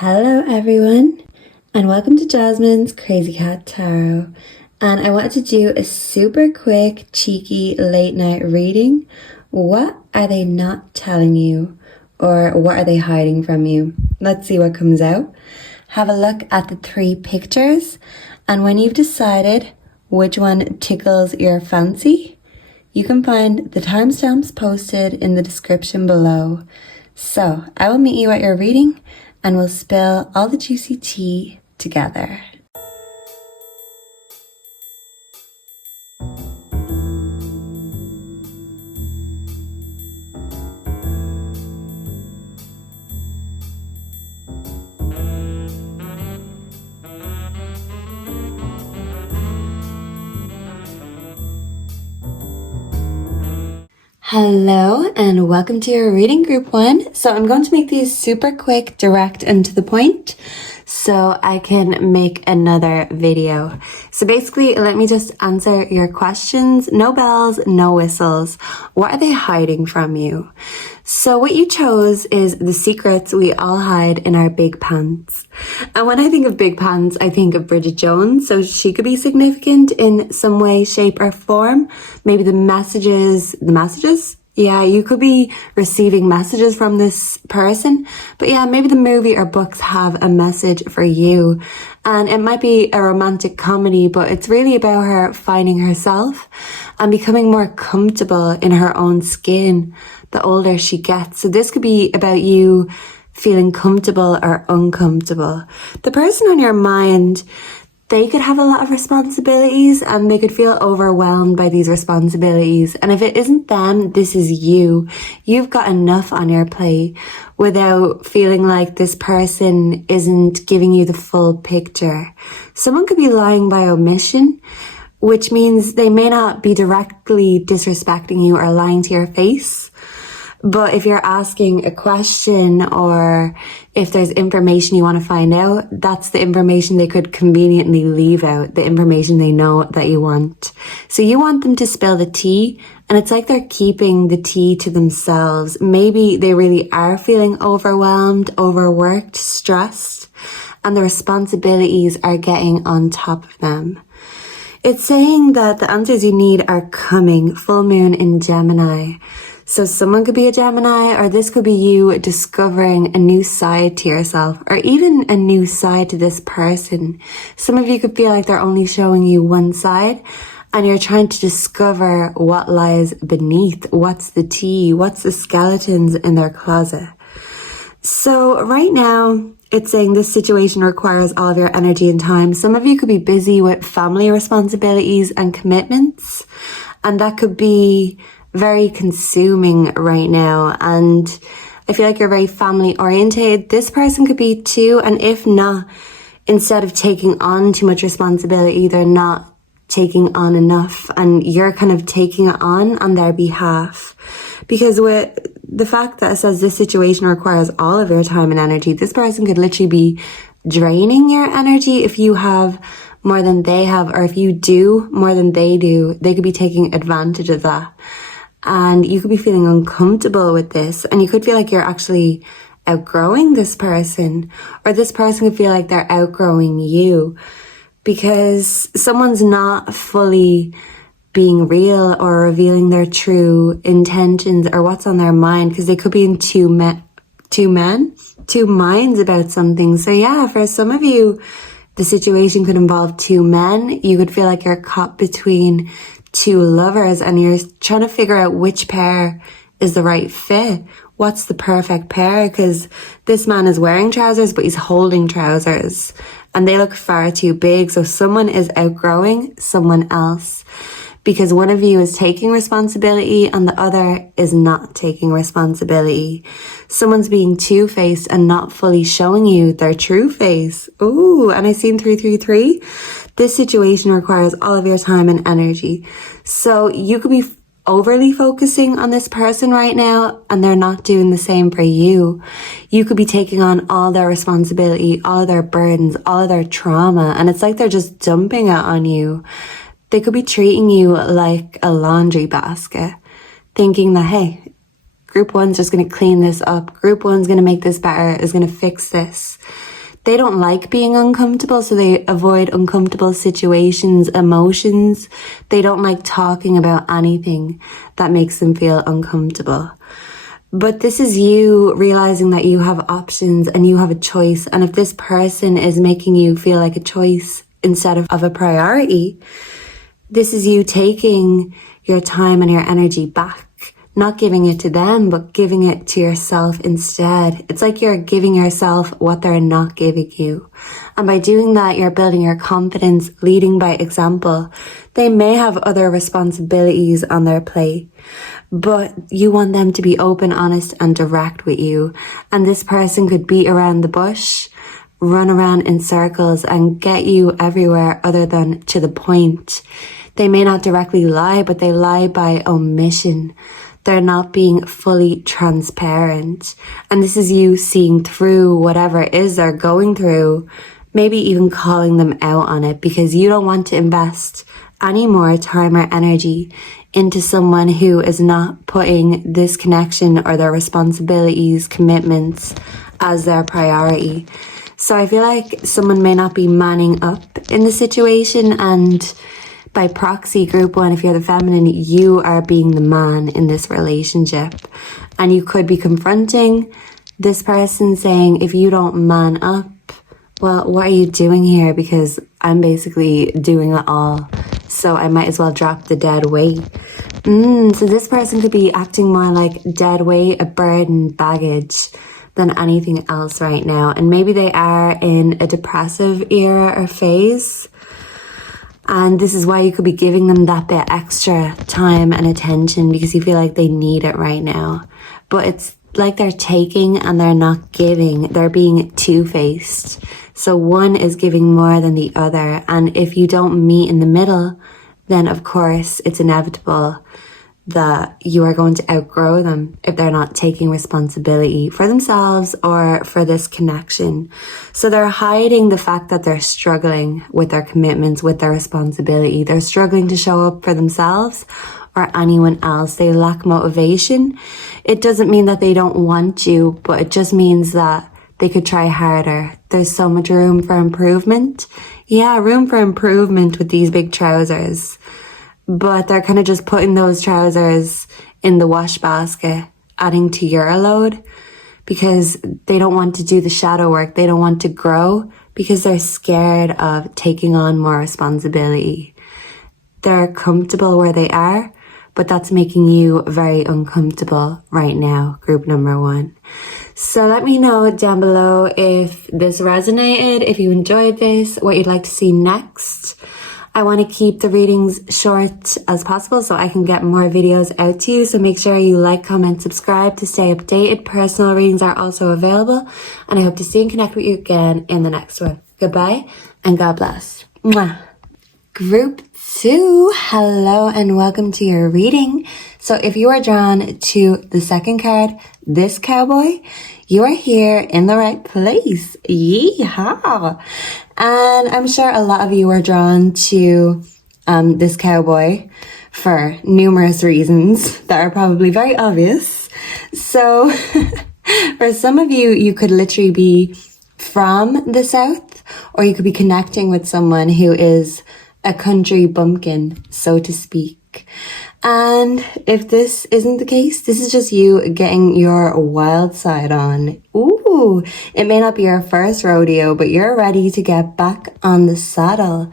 Hello everyone, and welcome to Jasmine's Crazy Cat Tarot. And I wanted to do a super quick, cheeky late night reading. What are they not telling you? Or what are they hiding from you? Let's see what comes out. Have a look at the 3 pictures, and when you've decided which one tickles your fancy, you can find the timestamps posted in the description below. So I will meet you at your reading, and we'll spill all the juicy tea together. Hello and welcome to your reading group 1. So I'm going to make these super quick, direct and to the point so I can make another video. So basically, let me just answer your questions. No bells, no whistles. What are they hiding from you? So what you chose is the secrets we all hide in our big pants. And when I think of big pants, I think of Bridget Jones. So she could be significant in some way, shape or form. Maybe the messages? Yeah, you could be receiving messages from this person. But yeah, maybe the movie or books have a message for you. And it might be a romantic comedy, but it's really about her finding herself and becoming more comfortable in her own skin the older she gets. So this could be about you feeling comfortable or uncomfortable. The person on your mind, they could have a lot of responsibilities and they could feel overwhelmed by these responsibilities. And if it isn't them, this is you. You've got enough on your plate without feeling like this person isn't giving you the full picture. Someone could be lying by omission, which means they may not be directly disrespecting you or lying to your face. But if you're asking a question or if there's information you want to find out, that's the information they could conveniently leave out, the information they know that you want. So you want them to spill the tea, and it's like they're keeping the tea to themselves. Maybe they really are feeling overwhelmed, overworked, stressed, and the responsibilities are getting on top of them. It's saying that the answers you need are coming. Full moon in Gemini. So someone could be a Gemini, or this could be you discovering a new side to yourself, or even a new side to this person. Some of you could feel like they're only showing you one side, and you're trying to discover what lies beneath. What's the tea? What's the skeletons in their closet? So right now, it's saying this situation requires all of your energy and time. Some of you could be busy with family responsibilities and commitments, and that could be very consuming right now. And I feel like you're very family oriented. This person could be too, and if not, instead of taking on too much responsibility, they're not taking on enough, and you're kind of taking it on their behalf. Because with the fact that it says this situation requires all of your time and energy, this person could literally be draining your energy. If you have more than they have, or if you do more than they do, they could be taking advantage of that. And you could be feeling uncomfortable with this, and you could feel like you're actually outgrowing this person, or this person could feel like they're outgrowing you, because someone's not fully being real or revealing their true intentions or what's on their mind, because they could be in two minds about something. So yeah, for some of you, the situation could involve 2 men. You could feel like you're caught between 2 lovers, and you're trying to figure out which pair is the right fit. What's the perfect pair? Because this man is wearing trousers, but he's holding trousers, and they look far too big. So someone is outgrowing someone else, because one of you is taking responsibility and the other is not taking responsibility. Someone's being two-faced and not fully showing you their true face. Ooh, and I seen 333. This situation requires all of your time and energy. So you could be overly focusing on this person right now, and they're not doing the same for you. You could be taking on all their responsibility, all of their burdens, all of their trauma, and it's like they're just dumping it on you. They could be treating you like a laundry basket, thinking that, hey, group one's just going to clean this up. Group one's going to make this better, is going to fix this. They don't like being uncomfortable, so they avoid uncomfortable situations, emotions. They don't like talking about anything that makes them feel uncomfortable. But this is you realizing that you have options and you have a choice. And if this person is making you feel like a choice instead of a priority, this is you taking your time and your energy back. Not giving it to them, but giving it to yourself instead. It's like you're giving yourself what they're not giving you. And by doing that, you're building your confidence, leading by example. They may have other responsibilities on their plate, but you want them to be open, honest, and direct with you. And this person could beat around the bush, run around in circles, and get you everywhere other than to the point. They may not directly lie, but they lie by omission. They're not being fully transparent. And this is you seeing through whatever it is they're going through, maybe even calling them out on it, because you don't want to invest any more time or energy into someone who is not putting this connection or their responsibilities, commitments as their priority. So I feel like someone may not be manning up in the situation, and by proxy, group one, if you're the feminine, you are being the man in this relationship. And you could be confronting this person saying, if you don't man up, well, what are you doing here? Because I'm basically doing it all. So I might as well drop the dead weight. So this person could be acting more like dead weight, a burden, baggage than anything else right now. And maybe they are in a depressive era or phase. And this is why you could be giving them that bit extra time and attention, because you feel like they need it right now. But it's like they're taking and they're not giving. They're being two-faced. So one is giving more than the other. And if you don't meet in the middle, then of course it's inevitable that you are going to outgrow them if they're not taking responsibility for themselves or for this connection. So they're hiding the fact that they're struggling with their commitments, with their responsibility. They're struggling to show up for themselves or anyone else. They lack motivation. It doesn't mean that they don't want you, but it just means that they could try harder. There's so much room for improvement. Yeah, room for improvement with these big trousers. But they're kind of just putting those trousers in the wash basket, adding to your load, because they don't want to do the shadow work. They don't want to grow because they're scared of taking on more responsibility. They're comfortable where they are, but that's making you very uncomfortable right now, group number one. So let me know down below if this resonated, if you enjoyed this, what you'd like to see next. I want to keep the readings short as possible so I can get more videos out to you. So make sure you like, comment, subscribe to stay updated. Personal readings are also available. And I hope to see and connect with you again in the next one. Goodbye and God bless. Mwah. Group 2, hello and welcome to your reading. So if you are drawn to the second card, this cowboy, you are here in the right place. Yeehaw! And I'm sure a lot of you are drawn to this cowboy for numerous reasons that are probably very obvious. So for some of you, you could literally be from the South, or you could be connecting with someone who is a country bumpkin, so to speak. And if this isn't the case, this is just you getting your wild side on. Ooh, it may not be your first rodeo, but you're ready to get back on the saddle,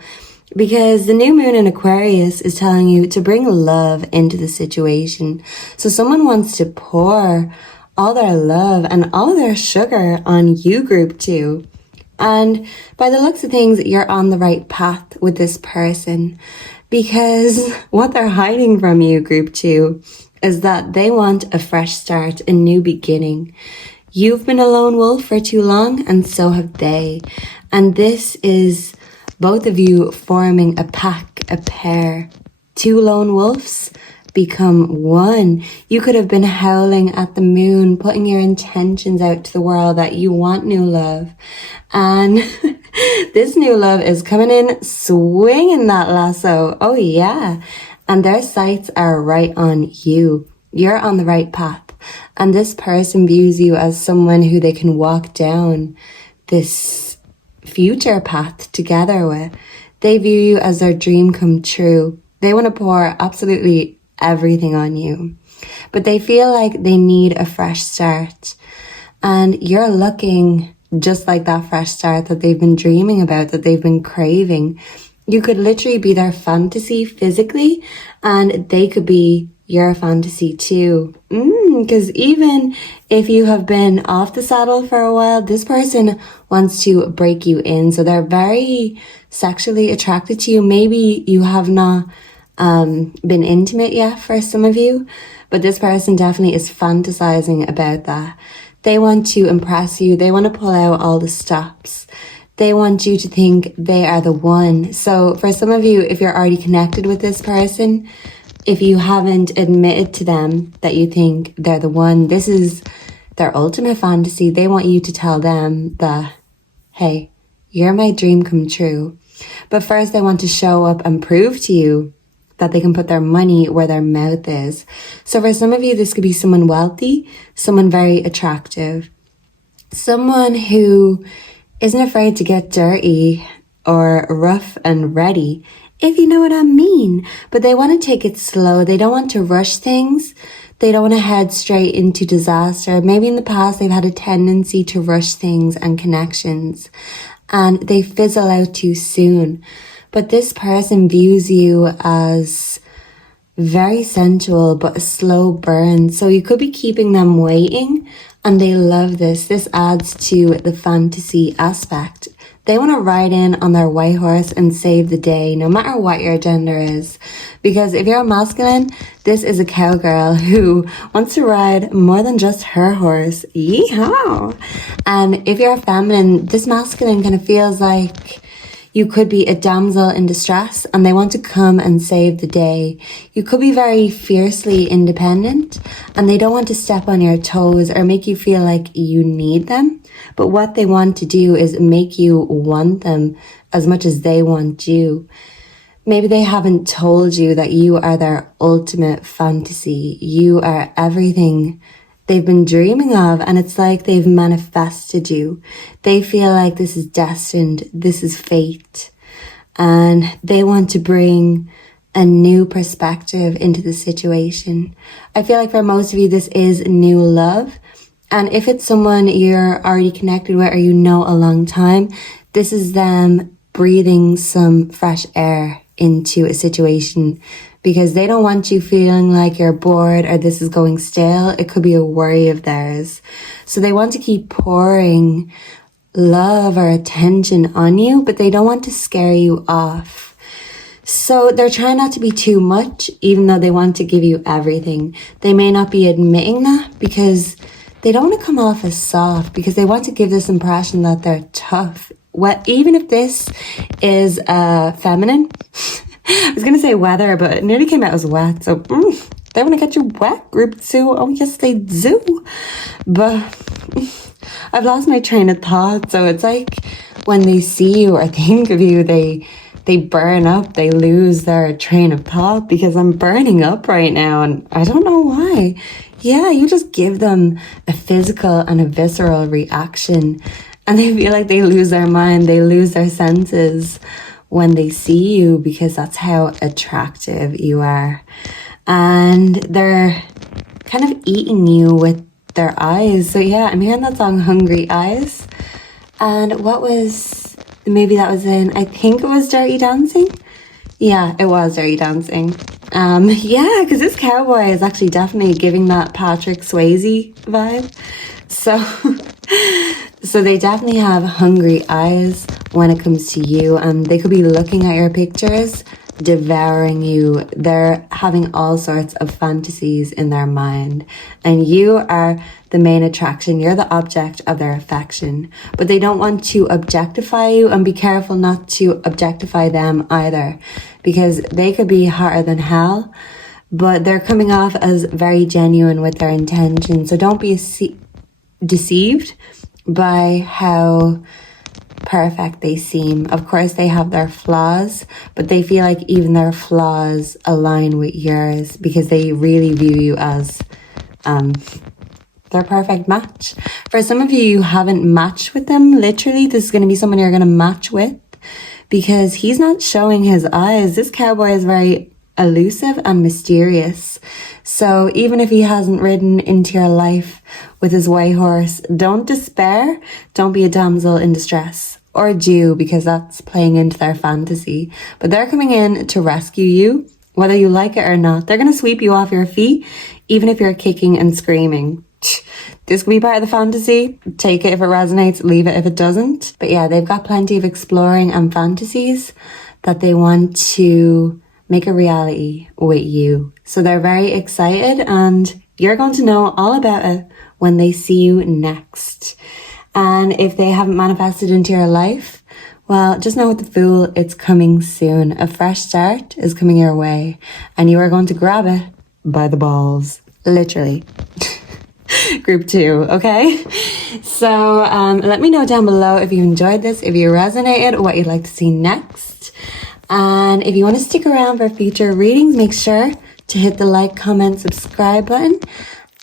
because the new moon in Aquarius is telling you to bring love into the situation. So someone wants to pour all their love and all their sugar on you, group 2. And by the looks of things, you're on the right path with this person, because what they're hiding from you, group 2, is that they want a fresh start, a new beginning. You've been a lone wolf for too long, and so have they. And this is both of you forming a pack, a pair. 2 lone wolves become one. You could have been howling at the moon, putting your intentions out to the world that you want new love. And this new love is coming in swinging that lasso. Oh yeah. And their sights are right on you. You're on the right path. And this person views you as someone who they can walk down this future path together with. They view you as their dream come true. They want to pour absolutely everything on you. But they feel like they need a fresh start. And you're looking just like that fresh start that they've been dreaming about, that they've been craving. You could literally be their fantasy physically, and they could be your fantasy too. Because even if you have been off the saddle for a while, this person wants to break you in. So they're very sexually attracted to you. Maybe you have not been intimate yet for some of you, but this person definitely is fantasizing about that. They want to impress you. They want to pull out all the stops. They want you to think they are the one. So for some of you, if you're already connected with this person, if you haven't admitted to them that you think they're the one, this is their ultimate fantasy. They want you to tell them that, hey, you're my dream come true. But first they want to show up and prove to you that they can put their money where their mouth is. So for some of you, this could be someone wealthy, someone very attractive, someone who isn't afraid to get dirty or rough and ready, if you know what I mean. But they want to take it slow. They don't want to rush things. They don't want to head straight into disaster. Maybe in the past they've had a tendency to rush things and connections, and they fizzle out too soon. But this person views you as very sensual, but a slow burn. So you could be keeping them waiting, and they love this. This adds to the fantasy aspect. They want to ride in on their white horse and save the day, no matter what your gender is. Because if you're a masculine, this is a cowgirl who wants to ride more than just her horse. Yeehaw! And if you're a feminine, this masculine kind of feels like you could be a damsel in distress and they want to come and save the day. You could be very fiercely independent and they don't want to step on your toes or make you feel like you need them. But what they want to do is make you want them as much as they want you. Maybe they haven't told you that you are their ultimate fantasy. You are everything they've been dreaming of, and it's like they've manifested you. They feel like this is destined, this is fate, and they want to bring a new perspective into the situation. I feel like for most of you, this is new love, and if it's someone you're already connected with or you know a long time, this is them breathing some fresh air into a situation, because they don't want you feeling like you're bored or this is going stale. It could be a worry of theirs. So they want to keep pouring love or attention on you, but they don't want to scare you off. So they're trying not to be too much, even though they want to give you everything. They may not be admitting that because they don't want to come off as soft, because they want to give this impression that they're tough. Even if this is feminine, I was going to say weather, but it nearly came out as wet. So they want to get you wet, group 2. Oh, yes, they do. But I've lost my train of thought. So it's like when they see you or think of you, they burn up. They lose their train of thought, because I'm burning up right now. And I don't know why. Yeah, you just give them a physical and a visceral reaction. And they feel like they lose their mind. They lose their senses when they see you, because that's how attractive you are. And they're kind of eating you with their eyes. So yeah, I'm hearing that song Hungry Eyes. And what was the movie that was in? I think it was Dirty Dancing. Yeah, it was Dirty Dancing. Yeah, because this cowboy is actually definitely giving that Patrick Swayze vibe. So they definitely have hungry eyes when it comes to you, and they could be looking at your pictures, devouring you. They're having all sorts of fantasies in their mind, and you are the main attraction. You're the object of their affection, but they don't want to objectify you, and be careful not to objectify them either, because they could be hotter than hell, but they're coming off as very genuine with their intentions. So don't be deceived by how perfect they seem. Of course, they have their flaws, but they feel like even their flaws align with yours, because they really view you as they're a perfect match. For some of you, you haven't matched with them. Literally, this is going to be someone you're going to match with because he's not showing his eyes. This cowboy is very elusive and mysterious. So even if he hasn't ridden into your life with his white horse, don't despair. Don't be a damsel in distress. Or do, because that's playing into their fantasy. But they're coming in to rescue you, whether you like it or not. They're going to sweep you off your feet, even if you're kicking and screaming. This could be part of the fantasy. Take it if it resonates, leave it if it doesn't. But yeah, they've got plenty of exploring and fantasies that they want to make a reality with you. So they're very excited and you're going to know all about it when they see you next. And if they haven't manifested into your life, well, just know with the Fool, it's coming soon. A fresh start is coming your way and you are going to grab it by the balls. Literally. Group 2, okay? So let me know down below if you enjoyed this, if you resonated, what you'd like to see next. And if you want to stick around for future readings, make sure to hit the like, comment, subscribe button.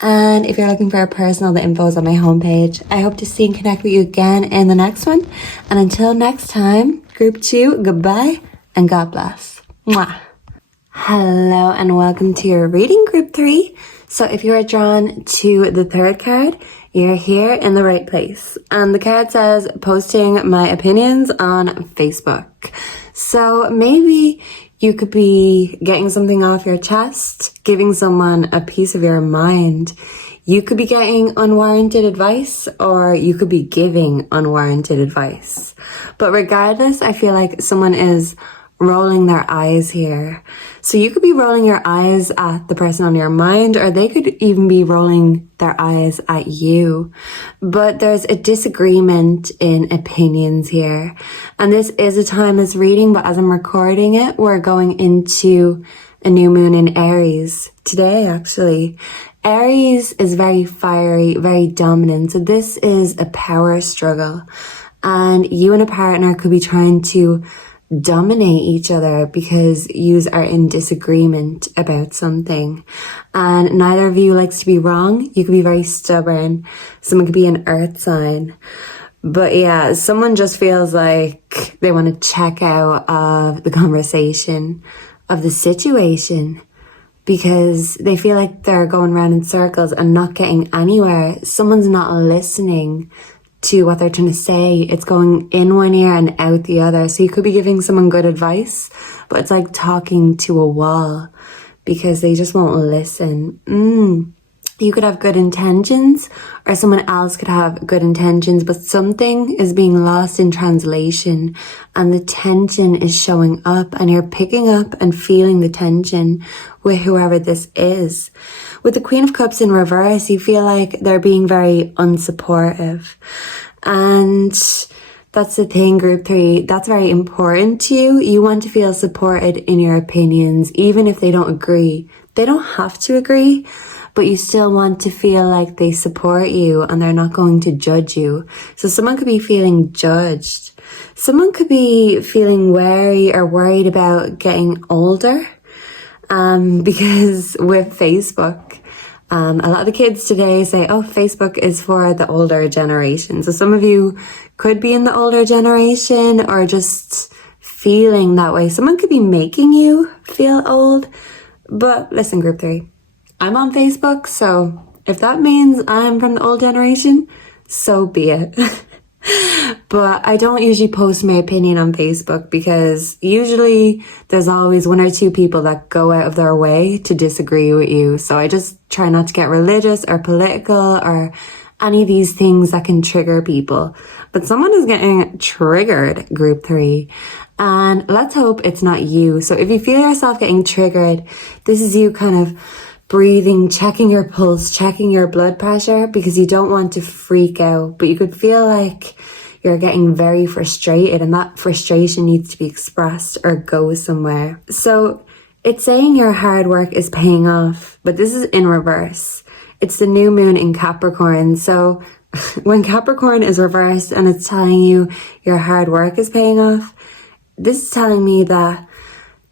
And if you're looking for a personal, the info is on my homepage. I hope to see and connect with you again in the next one. And until next time, Group 2, goodbye and God bless. Mwah. Hello and welcome to your reading, Group 3. So if you are drawn to the third card, you're here in the right place. And the card says, posting my opinions on Facebook. So maybe you could be getting something off your chest, giving someone a piece of your mind. You could be getting unwarranted advice, or you could be giving unwarranted advice. But regardless, I feel like someone is rolling their eyes here. So you could be rolling your eyes at the person on your mind, or they could even be rolling their eyes at you. But there's a disagreement in opinions here. And this is a timeless reading, but as I'm recording it, we're going into a new moon in Aries today, actually. Aries is very fiery, very dominant. So this is a power struggle. And you and a partner could be trying to dominate each other because yous are in disagreement about something and neither of you likes to be wrong. You could be very stubborn. Someone could be an earth sign. But yeah, someone just feels like they want to check out of the conversation, of the situation, because they feel like they're going around in circles and not getting anywhere. Someone's not listening to what they're trying to say. It's going in one ear and out the other. So you could be giving someone good advice, but it's like talking to a wall because they just won't listen. You could have good intentions, or someone else could have good intentions, but something is being lost in translation and the tension is showing up, and you're picking up and feeling the tension with whoever this is. With the Queen of Cups in reverse, you feel like they're being very unsupportive. And that's the thing, Group 3, that's very important to you. You want to feel supported in your opinions, even if they don't agree. They don't have to agree, but you still want to feel like they support you and they're not going to judge you. So someone could be feeling judged. Someone could be feeling wary or worried about getting older. Because with Facebook, a lot of the kids today say, oh, Facebook is for the older generation. So some of you could be in the older generation or just feeling that way. Someone could be making you feel old. But listen, Group 3, I'm on Facebook, so if that means I'm from the old generation, so be it. But I don't usually post my opinion on Facebook because usually there's always one or two people that go out of their way to disagree with you. So I just try not to get religious or political or any of these things that can trigger people. But someone is getting triggered, Group 3. And let's hope it's not you. So if you feel yourself getting triggered, this is you kind of breathing, checking your pulse, checking your blood pressure, because you don't want to freak out, but you could feel like you're getting very frustrated and that frustration needs to be expressed or go somewhere. So it's saying your hard work is paying off, but this is in reverse. It's the new moon in Capricorn. So when Capricorn is reversed and it's telling you your hard work is paying off, this is telling me that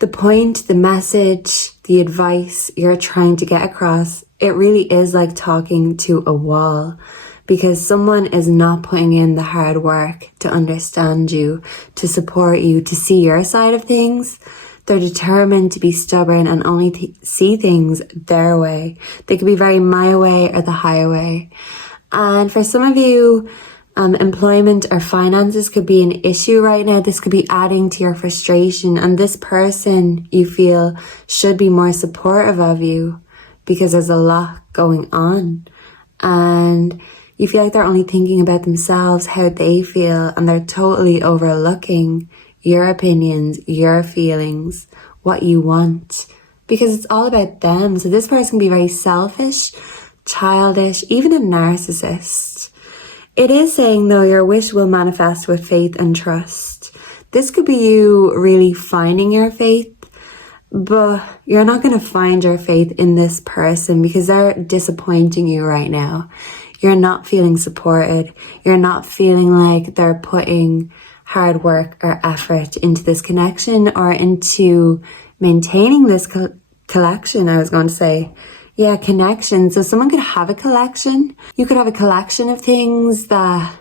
the point, the message, the advice you're trying to get across it really is like talking to a wall, because someone is not putting in the hard work to understand you, to support you, to see your side of things. They're determined to be stubborn and only see things their way. They could be very my way or the highway. And for some of you, employment or finances could be an issue right now. This could be adding to your frustration. And this person you feel should be more supportive of you because there's a lot going on. And you feel like they're only thinking about themselves, how they feel, and they're totally overlooking your opinions, your feelings, what you want, because it's all about them. So this person can be very selfish, childish, even a narcissist. It is saying, though, your wish will manifest with faith and trust. This could be you really finding your faith, but you're not going to find your faith in this person because they're disappointing you right now. You're not feeling supported. You're not feeling like they're putting hard work or effort into this connection or into maintaining this collection, I was going to say. Yeah, connection. So someone could have a collection. You could have a collection of things that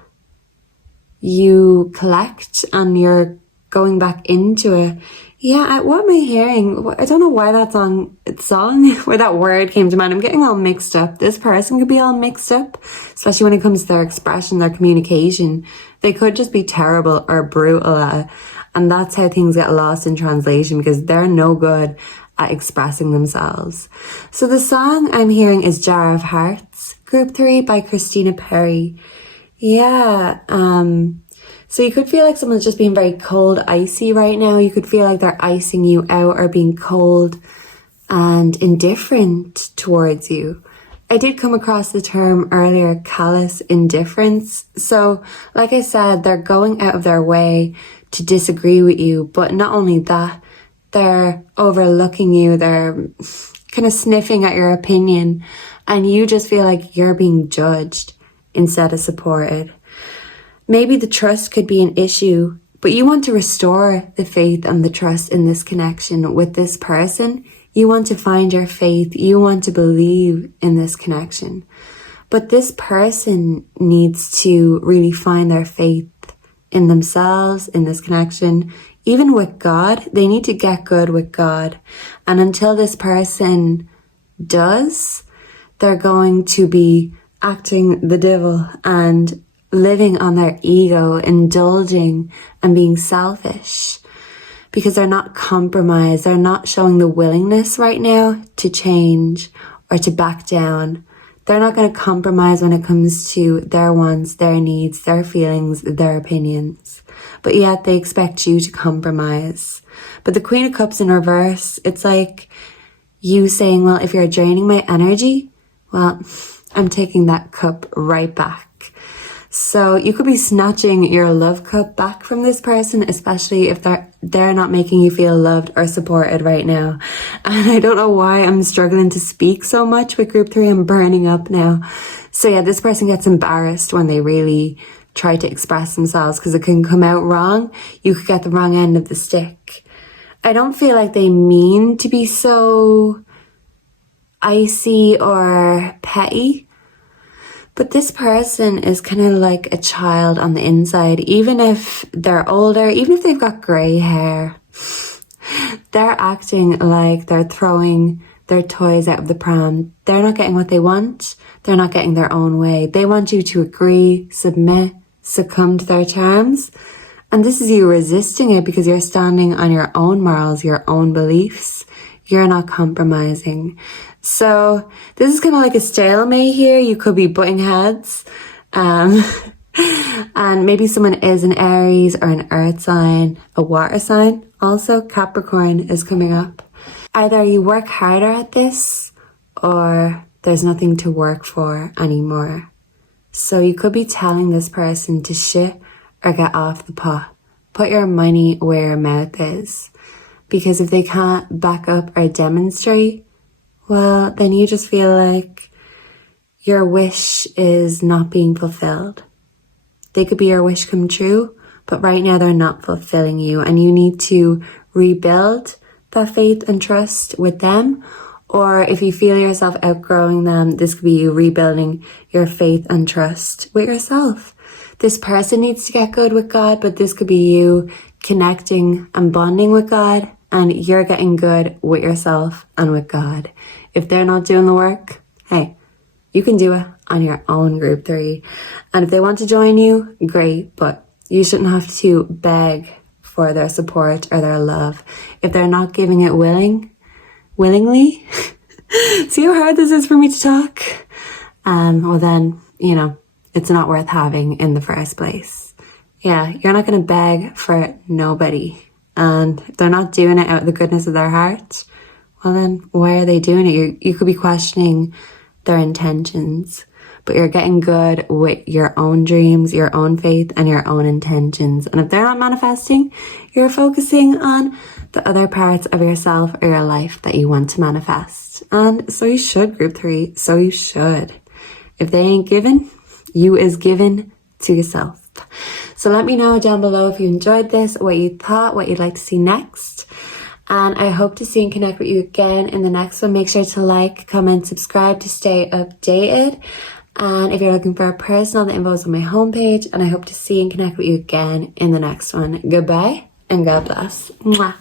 you collect and you're going back into it. Yeah, what am I hearing? I don't know why that song, where that word came to mind. I'm getting all mixed up. This person could be all mixed up, especially when it comes to their expression, their communication. They could just be terrible or brutal at it. And that's how things get lost in translation because they're no good at expressing themselves. So the song I'm hearing is Jar of Hearts, Group 3 by Christina Perri. Yeah, so you could feel like someone's just being very cold, icy right now. You could feel like they're icing you out or being cold and indifferent towards you. I did come across the term earlier, callous indifference. So like I said, they're going out of their way to disagree with you. But not only that, they're overlooking you. They're kind of sniffing at your opinion. And you just feel like you're being judged instead of supported. Maybe the trust could be an issue, but you want to restore the faith and the trust in this connection with this person. You want to find your faith. You want to believe in this connection. But this person needs to really find their faith in themselves, in this connection. Even with God, they need to get good with God. And until this person does, they're going to be acting the devil and living on their ego, indulging and being selfish because they're not compromised. They're not showing the willingness right now to change or to back down. They're not going to compromise when it comes to their wants, their needs, their feelings, their opinions. But yet they expect you to compromise. But the Queen of Cups in reverse, it's like you saying, well, if you're draining my energy, well, I'm taking that cup right back. So you could be snatching your love cup back from this person, especially if they're not making you feel loved or supported right now. And I don't know why I'm struggling to speak so much with group 3. I'm burning up now. So yeah, this person gets embarrassed when they really try to express themselves because it can come out wrong. You could get the wrong end of the stick. I don't feel like they mean to be so icy or petty. But this person is kind of like a child on the inside. Even if they're older, even if they've got grey hair, they're acting like they're throwing their toys out of the pram. They're not getting what they want. They're not getting their own way. They want you to agree, submit, succumb to their charms. And this is you resisting it because you're standing on your own morals, your own beliefs. You're not compromising. So this is kind of like a stalemate here. You could be butting heads. And maybe someone is an Aries or an earth sign, a water sign. Also, Capricorn is coming up. Either you work harder at this or there's nothing to work for anymore. So you could be telling this person to shit or get off the pot. Put your money where your mouth is. Because if they can't back up or demonstrate, well, then you just feel like your wish is not being fulfilled. They could be your wish come true, but right now they're not fulfilling you, and you need to rebuild that faith and trust with them, Or if you feel yourself outgrowing them, this could be you rebuilding your faith and trust with yourself. This person needs to get good with God, but this could be you connecting and bonding with God, and you're getting good with yourself and with God. If they're not doing the work, hey, you can do it on your own group 3. And if they want to join you, great, but you shouldn't have to beg for their support or their love. If they're not giving it willingly, see how hard this is for me to talk? Well then, it's not worth having in the first place. Yeah, you're not going to beg for nobody. And if they're not doing it out of the goodness of their heart, well then, why are they doing it? You could be questioning their intentions, but you're getting good with your own dreams, your own faith, and your own intentions. And if they're not manifesting, you're focusing on the other parts of yourself or your life that you want to manifest. And so you should, group 3. So you should. If they ain't given, you is given to yourself. So let me know down below if you enjoyed this, what you thought, what you'd like to see next. And I hope to see and connect with you again in the next one. Make sure to like, comment, subscribe to stay updated. And if you're looking for a personal, the info is on my homepage. And I hope to see and connect with you again in the next one. Goodbye and God bless. Mwah.